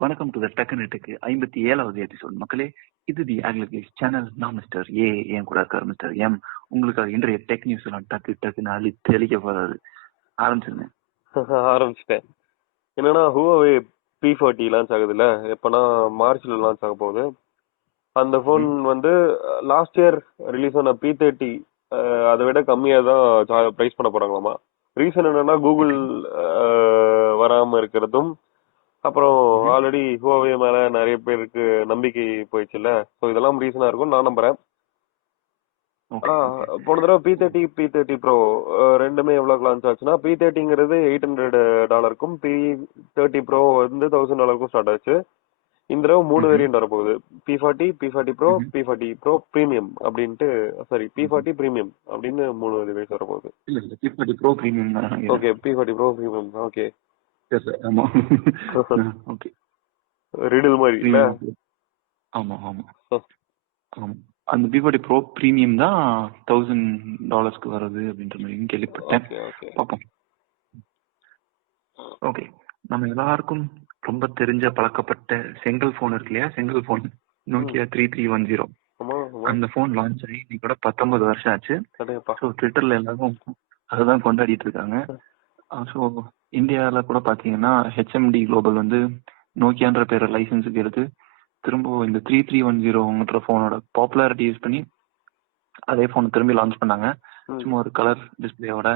வணக்கம் to the டெக்னெட்டுக்கு 57வது episode மக்களே. இது தி ஆக்லிகேஷ் சேனல். நான் மிஸ்டர் ஏ, என் கூட இருக்கார் மிஸ்டர் எம். உங்களுக்காக இன்றைய டெக் நியூஸ் எல்லாம் டக்குன்னு அள்ளி தெளிக்க போறாரு. ஆரம்பிச்சிருங்க. ஆரம்பிச்சிட்டேன். என்னன்னா Huawei P40 லான்ச் ஆகுதுல்ல, எப்பனா மார்ச்ல லான்ச் ஆக போகுது. அந்த ஃபோன் வந்து லாஸ்ட் இயர் ரிலீஸ் ஆன P30 அதை விட கம்மியா தான் பிரைஸ் பண்ண போறாங்களாமா. ரீசன் என்னன்னா கூகுள் வராம இருக்கிறதும், அப்புறம் ஆல்ரெடி Huawei மேல நிறைய பேருக்கு நம்பிக்கை போயிடுச்சுல்ல. ஸோ இதெல்லாம் ரீசனா இருக்கும் நான் நம்புறேன். போன தடவை P30 Pro ரெண்டுமே எவ்வளவு லான்ச் ஆச்சுன்னா, P30ங்கிறது $800க்கும் P30 Pro வந்து $1000க்கும் ஸ்டார்ட் ஆச்சு. இந்த தடவை 3 வேரியன்ட் வரப்போகுது. P40 Pro, P40 Pro Premium அப்படின்ட்டு, சாரி P40 Premium அப்படின்னு 3 டிவைஸ் வரப்போகுது. P40 Pro Premium. Okay, P40 Pro Premium. Okay, okay, riddle மாதிரி இல்ல? ஆமா ஆமா ஆமா. அந்த P40 Pro Premium தான் $1000 வருது அப்படின்ற மாதிரி கேள்விப்பட்டேன். பார்ப்போம். ஓகே, நம்ம எல்லாருக்கும் ரொம்ப தெரிஞ்ச பழக்கப்பட்ட செங்கல் போன் இருக்கு இல்லையா? செங்கல் போன் Nokia 3310. அந்த போன் லான்ச் ஆகி இன்னைக்கு கூட 19 வருஷம் ஆச்சு. ஸோ ட்விட்டர்ல எல்லாரும் அதுதான் கொண்டாடிட்டு இருக்காங்க. ஸோ இந்தியாவில கூட பாத்தீங்கன்னா HMD குளோபல் வந்து நோக்கியான்ற பேரை லைசன்ஸுக்கு எடுத்து திரும்ப இந்த 3310 போனோட பாப்புலாரிட்டி யூஸ் பண்ணி அதே போன் திரும்பி லான்ச் பண்ணாங்க. சும்மா ஒரு கலர் டிஸ்பிளேயோட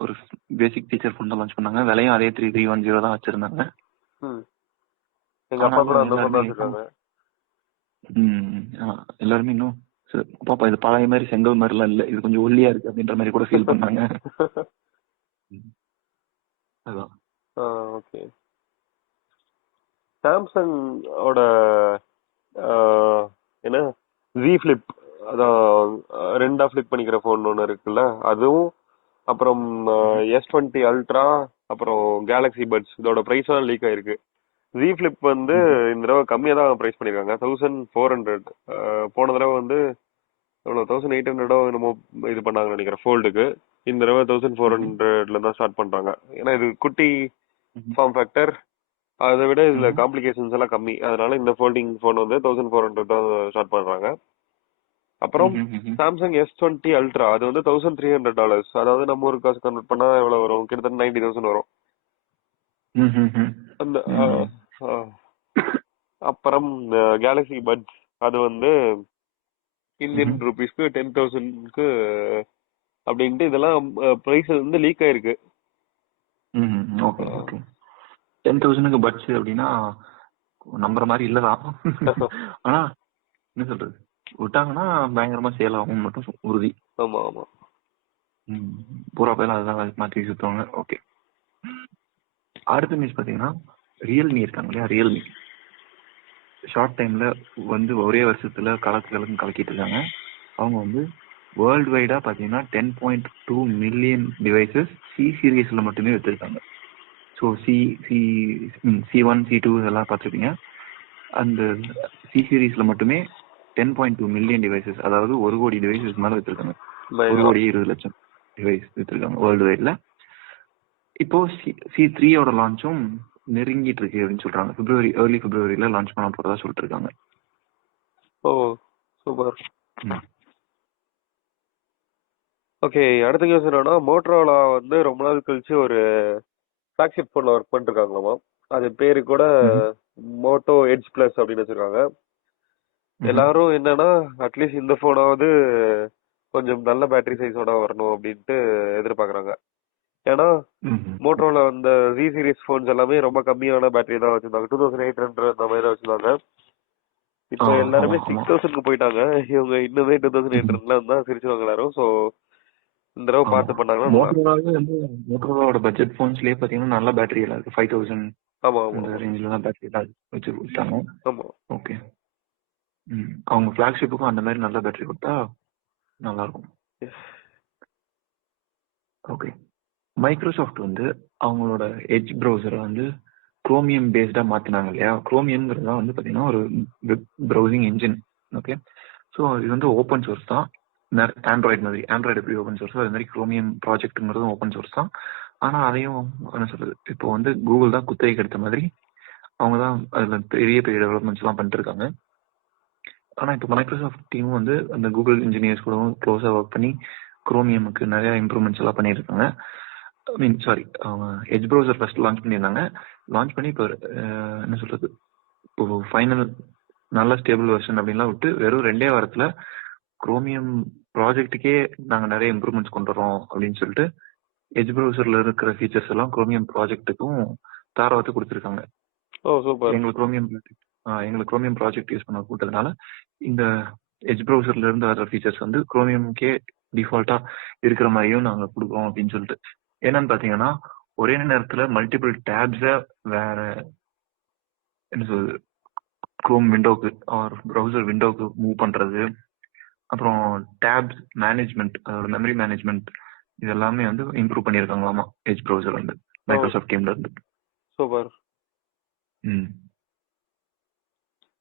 ஒரு பேசிக் ஃபீச்சர் போன் தான் லான்ச் பண்ணாங்க. விலையும் அதே 3310 தான் வச்சிருந்தாங்க. எல்லாருமே இன்னும் பாப்பா இது பழைய மாதிரி செங்கல் மாதிரி எல்லாம் இல்ல, இது கொஞ்சம் ஒல்லியா இருக்கு அப்படின்ற மாதிரி கூட ஃபீல் பண்ணாங்க. அதான். ஓகே. சாம்சங் ஓட என்ன Z Flip, அதான் ரெண்டா ஃபிளிப் பண்ணிக்கிற போன் ஒன்று இருக்குல்ல, அதுவும் அப்புறம் S20 Ultra, அப்புறம் Galaxy Buds, இதோட பிரைஸ் எல்லாம் லீக் ஆயிருக்கு. Z Flip வந்து இந்த தடவை கம்மியா தான் பிரைஸ் பண்ணிருக்காங்க, 1400. போன தடவை வந்து எவ்வளவு 1800 என்னமோ இது பண்ணாங்கன்னு நினைக்கிறேன் ஃபோல்டுக்கு. இந்த தடவை 1400 தான் ஸ்டார்ட் பண்றாங்க. ஏன்னா இது குட்டி ஃபார்ம் ஃபேக்டர், அதை விட இதுல காம்ப்ளிகேஷன்ஸ் எல்லாம் கம்மி. அதனால இந்த ஃபோல்டிங் போன் வந்து 1400 தான் ஸ்டார்ட் பண்றாங்க. அப்புறம் சாம்சங் S20 Ultra, அது வந்து $1300. அதாவது நம்ம ஒரு காசு கன்வெர்ட் பண்ணா எவ்வளவு வரும்? கிட்டத்தட்ட 90,000 வரும். அந்த அப்புறம் கேலக்ஸி பட்ஸ், அது வந்து இந்தியன் ருபீஸ்க்கு 10,000க்கு அப்படின்ட்டு இதெல்லாம் பிரைஸ் வந்து லீக் ஆயிருக்கு. 10,000க்கு பட்ஸ் அப்படின்னா நம்புற மாதிரி இல்லதான். ஆனா என்ன சொல்றது, விட்டாங்கன்னா பயங்கரமா சேல் ஆகும் மட்டும் உறுதி. ஆமா ஆமா, பூரா பேர் அதான் மாற்றி சுத்துவாங்க. ஓகே, அடுத்த நியூஸ் பாத்தீங்கன்னா ரியல்மி இருக்காங்க இல்லையா? ரியல்மி ஷார்ட் டைம்ல வந்து ஒரே வருஷத்துல கலக்கிட்டு இருக்காங்க. அவங்க வந்து வேர்ல்டு வைடா பாத்தீங்கன்னா 10.2 மில்லியன் டிவைசஸ் சி சீரீஸ்ல மட்டுமே வச்சிருக்காங்க. ஸோ C1 C2 இதெல்லாம் பார்த்துருப்பீங்க. அந்த சி சீரீஸ்ல மட்டுமே 10.2 மில்லியன் டிவைசஸ், அதாவது 1 கோடி டிவைசஸ் மேல வச்சிருக்காங்க. 1,20,00,000 டிவைஸ் வச்சிருக்காங்க வேர்ல்டு வைட்ல. இப்போ C3யோட லான்ச்சும் நெருங்கிட்டு இருக்கு அப்படின்னு சொல்றாங்க. ஏர்லி பிப்ரவரியில லான்ச் பண்ண போறதா சொல்லிட்டு இருக்காங்க. ஓ சூப்பர். ஓகே, அடுத்த நியூஸ் என்னன்னா, மோட்டரோலா வந்து ரொம்ப நாள் கழிச்சு ஒரு ஃபிளாக்ஷிப் போன்ல ஒர்க் பண்ணிட்டு இருக்காங்களாமா. அது பேரு கூட மோட்டோ எட்ஜ் பிளஸ் அப்படின்னு வச்சிருக்காங்க. எல்லாரும் என்னன்னா அட்லீஸ்ட் இந்த போனாவது கொஞ்சம் நல்ல பேட்டரி சைஸோட வரணும் அப்படின்ட்டு எதிர்பார்க்கறாங்க. ஏன்னா மோட்டரோல அந்த Z சீரிஸ் போன்ஸ் எல்லாமே ரொம்ப கம்மியான பேட்டரி தான் வச்சிருந்தாங்க. 2800 அந்த மாதிரி தான் வச்சிருந்தாங்க. இப்போ எல்லாருமே 6000க்கு போயிட்டாங்க. இவங்க இன்னுமே 2800 தான் சிரிச்சுவாங்க எல்லாரும். ஸோ இந்த தடவை பார்த்து பண்ணாங்கன்னா மோட்டரோலோட பட்ஜெட் போன்ஸ்லயே பாத்தீங்கன்னா நல்ல பேட்டரி எல்லாம் இருக்கு. 5000 அந்த ரேஞ்சில தான் பேட்டரி எல்லாம் வச்சு கொடுத்தாங்க. ஆமா, ஓகே. அவங்க ஃபிளாக்ஷிப்புக்கும் அந்த மாதிரி நல்ல பேட்டரி கொடுத்தா நல்லா இருக்கும். ஓகே, மைக்ரோசாஃப்ட் வந்து அவங்களோட எட்ஜ் ப்ரௌசரை வந்து குரோமியம் பேஸ்டா மாத்தினாங்க இல்லையா? குரோமியம்ங்கிறதா வந்து பாத்தீங்கன்னா ஒரு web browsing engine. Okay, so இது வந்து ஓப்பன் சோர்ஸ் தான். ஆண்ட்ராய்டு மாதிரி, ஆண்ட்ராய்டு எப்படி ஓப்பன் சோர்ஸோ அது மாதிரி குரோமியம் ப்ராஜெக்ட்ங்கிறதும் ஓப்பன் சோர்ஸ் தான். ஆனா அதையும் என்ன சொல்றது, இப்போ வந்து கூகுள் தான் குத்தகைக்கு எடுத்த மாதிரி அவங்க தான் அதுல பெரிய பெரிய டெவலப்மெண்ட்ஸ் எல்லாம் பண்ணிட்டு இருக்காங்க. ஆனா இப்போ மைக்ரோசாஃப்ட் டீமும் வந்து அந்த கூகுள் இன்ஜினியர்ஸ் கூடவும் க்ளோஸா ஒர்க் பண்ணி குரோமியமுக்கு நிறைய இம்ப்ரூவ்மெண்ட்ஸ் எல்லாம் பண்ணியிருக்காங்க. ஐ மீன் சாரி, அவங்க எட்ஜ் ப்ரௌசர் ஃபர்ஸ்ட் லான்ச் பண்ணியிருந்தாங்க. லான்ச் பண்ணி இப்போ என்ன சொல்றது, இப்போ ஃபைனல் நல்ல ஸ்டேபிள் வெர்ஷன் அப்படின்லாம் விட்டு வெறும் 2 வாரத்துல குரோமியம் ப்ராஜெக்ட்டுக்கே நாங்க நிறைய இம்ப்ரூவ்மெண்ட்ஸ் கொண்டு வரோம் அப்படின்னு சொல்லிட்டு எட்ஜ் ப்ரௌசர்ல இருக்கிற ஃபீச்சர்ஸ் எல்லாம் குரோமியம் ப்ராஜெக்ட்டுக்கும் தாராவத்து கொடுத்துருக்காங்க. எங்களுக்கு குரோமியம் ப்ராஜெக்ட் யூஸ் பண்ண கூட்டதுனால இந்த எட்ஜ் ப்ரௌசர்ல இருந்து வர ஃபீச்சர்ஸ் வந்து குரோமியம்கே டிஃபால்ட்டா இருக்கிற மாதிரியும் நாங்க கொடுக்குறோம் அப்படின்னு சொல்லிட்டு. என்னன்னு பாத்தீங்கன்னா ஒரே நேரத்துல மல்டிபிள் டேப்ஸ வேற என்ன சொல்றது குரோம் விண்டோக்கு ஆர் ப்ரௌசர் விண்டோக்கு மூவ் பண்றது, அப்புறம் டேப்ஸ் மேனேஜ்மெண்ட், அதோட மெமரி மேனேஜ்மெண்ட் இது எல்லாமே வந்து இம்ப்ரூவ் பண்ணியிருக்காங்களாமா எட்ஜ் ப்ரௌசர் வந்து மைக்ரோசாஃப்ட் டீம்ல இருந்து. சூப்பர்.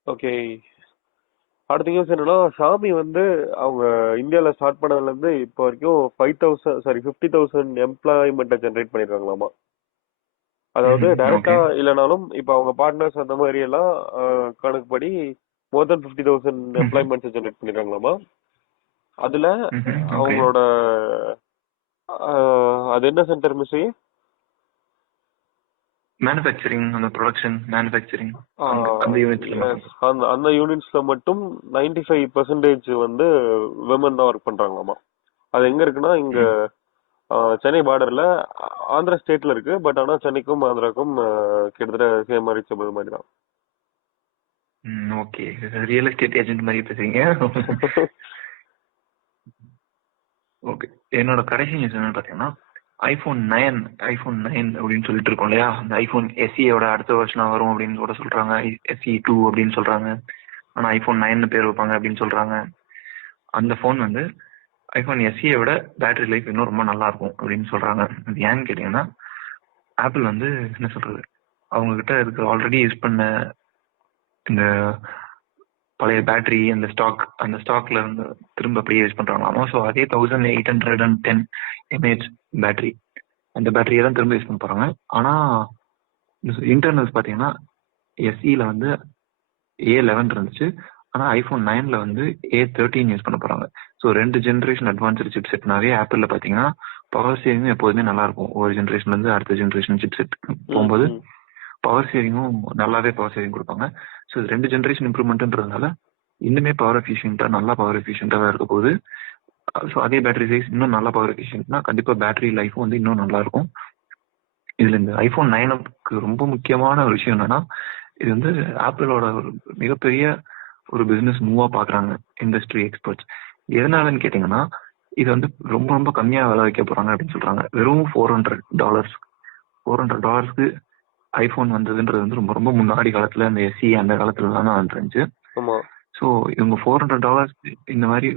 ஓகே, அடுத்த நியூஸ் என்னன்னா, ஷாமி வந்து அவங்க இந்தியாவில் ஸ்டார்ட் பண்ணதுல இருந்து இப்போ வரைக்கும் 50,000 எம்ப்ளாய்மெண்ட்டை ஜென்ரேட் பண்ணிருக்காங்களாமா. அதாவது டைரக்டா இல்லைனாலும் இப்போ அவங்க பார்ட்னர்ஸ் அந்த மாதிரி எல்லாம் கணக்குப்படி மோர் தென் 50,000 எம்ப்ளாய்மெண்ட்ஸ் ஜென்ரேட் பண்ணிருக்காங்களாமா. அதுல அவங்களோட அது என்ன சென்டர் மிஸ் மேனுஃபேக்சரிங், அந்த ப்ரொடக்ஷன் மேனுஃபேக்சரிங் அந்த யூனிட்ஸ்ல மட்டும் 95% வந்து விமன் தான் ஒர்க் பண்றாங்களாமா. அது எங்க இருக்குன்னா இங்க சென்னை பார்டர்ல ஆந்திரா ஸ்டேட்ல இருக்கு. பட் ஆனா சென்னைக்கும் ஆந்திராக்கும் கிட்டத்தட்ட சேம் ரீச்சபிள் மாதிரி தான். ஓகே, ரியல் எஸ்டேட் ஏஜென்ட் மாதிரி பேசுறீங்க. ஓகே, என்னோட கடைசி நியூஸ் என்னன்னு பாத்தீங்கன்னா ஐபோன் 9 அப்படின்னு சொல்லிட்டு இருக்கோம் இல்லையா, அந்த ஐபோன் எஸ்இயோட அடுத்த வருஷனா வரும் அப்படின்னு கூட சொல்றாங்க. SE 2 அப்படின்னு சொல்றாங்க. ஆனா ஐபோன் 9 பேர் வைப்பாங்க அப்படின்னு சொல்றாங்க. அந்த போன் வந்து ஐபோன் எஸ்இயை விட பேட்டரி லைஃப் இன்னும் ரொம்ப நல்லா இருக்கும் அப்படின்னு சொல்றாங்க. அது ஏன்னு கேட்டீங்கன்னா ஆப்பிள் வந்து என்ன சொல்றது, அவங்க கிட்ட இருக்கிற ஆல்ரெடி யூஸ் பண்ண இந்த பழைய பேட்டரி அந்த ஸ்டாக்ல இருந்து திரும்ப அப்படியே யூஸ் பண்றாங்களாமா. ஸோ அதே 1810 mAh பேட்டரி, அந்த பேட்டரியை தான் திரும்ப யூஸ் பண்ண போறாங்க. ஆனா இன்டர்னல்ஸ் பாத்தீங்கன்னா எஸ்இல வந்து A11 இருந்துச்சு, ஆனா ஐபோன் 9ல வந்து A13 யூஸ் பண்ண போறாங்க. ஸோ 2 ஜென்ரேஷன் அட்வான்ஸ்டு சிப் செட்னாவே ஆப்பிள்ல பாத்தீங்கன்னா பவர் சேவிங்கும் எப்போதுமே நல்லா இருக்கும். ஒரு ஜென்ரேஷன்ல இருந்து அடுத்த ஜென்ரேஷன் சிப் செட் போகும்போது பவர் சேவிங்கும் நல்லாவே பவர் சேவிங் கொடுப்பாங்க. ஸோ 2 ஜென்ரேஷன் இம்ப்ரூவ்மெண்ட்ன்றதுனால இன்னுமே பவர் எஃபிஷியன்ட்டா நல்லா பவர் எஃபிஷியன்ட்டா இருக்க போகுது. ஸோ அதே பேட்டரி சைஸ் இன்னும் நல்லா பவர் எஃபிஷியன்ட்னா கண்டிப்பா பேட்டரி லைஃபும் வந்து இன்னும் நல்லா இருக்கும். இதுல இந்த ஐபோன் 9க்கு ரொம்ப முக்கியமான ஒரு விஷயம் என்னன்னா, இது வந்து ஆப்பிளோட ஒரு மிகப்பெரிய ஒரு பிசினஸ் மூவா பாக்குறாங்க இண்டஸ்ட்ரி எக்ஸ்பர்ட்ஸ். எதனாலன்னு கேட்டீங்கன்னா இது வந்து ரொம்ப ரொம்ப கம்மியா விலை வைக்க போறாங்க அப்படின்னு சொல்றாங்க. வெறும் $400 ஐபோன் வந்ததுன்றது வந்து ரொம்ப ரொம்ப முன்னாடி காலத்துல அந்த எஸ்சி அந்த காலத்துல தான் வந்துருந்துச்சு. ஸோ இவங்க $400 இந்த மாதிரி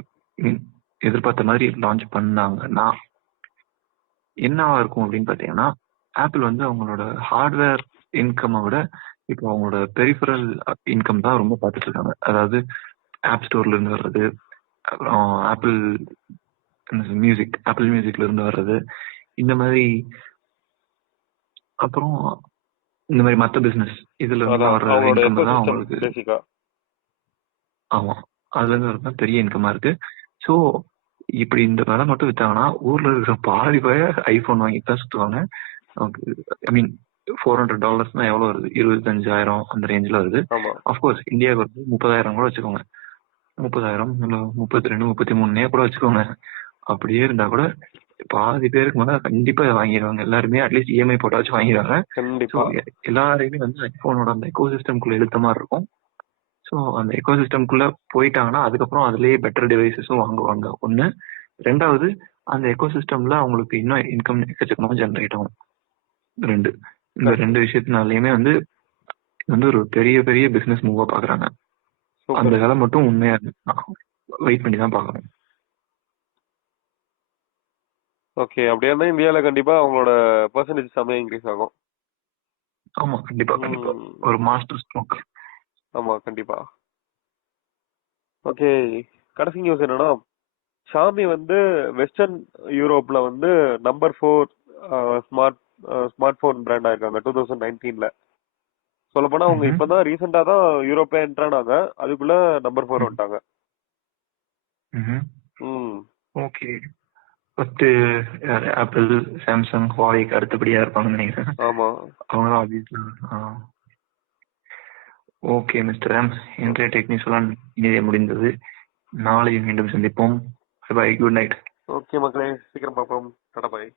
எதிர்பார்த்த மாதிரி லான்ச் பண்ணாங்கன்னா என்ன இருக்கும் அப்படின்னு பாத்தீங்கன்னா, ஆப்பிள் வந்து அவங்களோட ஹார்ட்வேர் இன்கம்மை விட இப்போ அவங்களோட பெரிஃபரல் இன்கம் தான் ரொம்ப பார்த்துட்டு இருக்காங்க. அதாவது ஆப் ஸ்டோர்ல இருந்து வர்றது, அப்புறம் ஆப்பிள் மியூசிக்ல இருந்து வர்றது, இந்த மாதிரி அப்புறம் இந்த மாதிரி மற்ற பிசினஸ் இதுல இருந்து வர்ற இன்கம் தான் அவங்களுக்கு. ஆமா, அதுல இருந்து வரதான் பெரிய இன்கமா இருக்கு. ஸோ இப்படி இந்த விலை மட்டும் வித்தாங்கன்னா ஊர்ல இருக்கிற பாதி பேர் ஐபோன் வாங்கிட்டு தான் சுத்துவாங்க. ஐ மீன் $400 எவ்வளவு வருது, 25,000 அந்த ரேஞ்சில் வருது. அஃப்கோர்ஸ் இந்தியாவுக்கு வந்து 30,000 கூட வச்சுக்கோங்க, 30,000 இல்ல 32 33 கூட வச்சுக்கோங்க. அப்படியே இருந்தா கூட பாதி பேருக்கு மேல கண்டிப்பா வாங்கிடுவாங்க. எல்லாருமே அட்லீஸ்ட் இஎம்ஐ போட்டாச்சும் வாங்கிடுவாங்க. எல்லாரையுமே வந்து ஐபோனோட அந்த எக்கோசிஸ்டம்குள்ள இழுத்த மாதிரி இருக்கும். ஸோ அந்த எக்கோசிஸ்டம்குள்ள போயிட்டாங்கன்னா அதுக்கப்புறம் அதுலயே பெட்டர் டிவைசஸும் வாங்குவாங்க. ஒண்ணு, ரெண்டாவது அந்த எக்கோசிஸ்டம்ல அவங்களுக்கு இன்னும் இன்கம் எக்கச்சக்கமா ஜென்ரேட் ஆகும். இந்த ரெண்டு விஷயத்தினாலயுமே வந்து ஒரு பெரிய பெரிய பிசினஸ் மூவா பாக்குறாங்க. அந்த வேலை மட்டும் உண்மையா வெயிட் பண்ணி தான் பாக்கணும். ஓகே, அப்படியே இருந்தா இந்தியால கண்டிப்பா அவங்களோட பெர்சன்டேஜ் செமையா இன்க்ரீஸ் ஆகும். ஆமா, கண்டிப்பா கண்டிப்பா ஒரு மாஸ்டர் ஸ்ட்ரோக். ஆமா கண்டிப்பா. ஓகே, கடைசி நியூஸ் என்னன்னா, ஷாமி வந்து வெஸ்டர்ன் யூரோப்ல வந்து நம்பர் 4 ஸ்மார்ட் போன் பிராண்ட் ஆயிருக்காங்க 2019ல. சொல்லப்போனா அவங்க ம்ஹ்ம். இப்பதான் ரீசெண்டா தான் யூரோப்பே என்ட்ரானாங்க, அதுக்குள்ள நம்பர் 4 ம். வந்துட்டாங்க. ம்ஹ்ம். ம். ஓகே. ஃபர்ஸ்ட்டு யாரு? ஆப்பிள், சாம்சங், ஹுவாவேக்கு அடுத்தபடியா இருப்பாங்கன்னு நினைக்கிறேன். ஆமா. அவங்க தான் ஆப்வியஸ்லி. Okay mister Ram. இன்றைய டெக்னிக்ஸ்லாம் இனிதே முடிந்தது. நாளை மீண்டும் சந்திப்போம். Bye good night. ஓகே மக்களே, சீக்கிரம் பார்ப்போம். டாடா பாய்.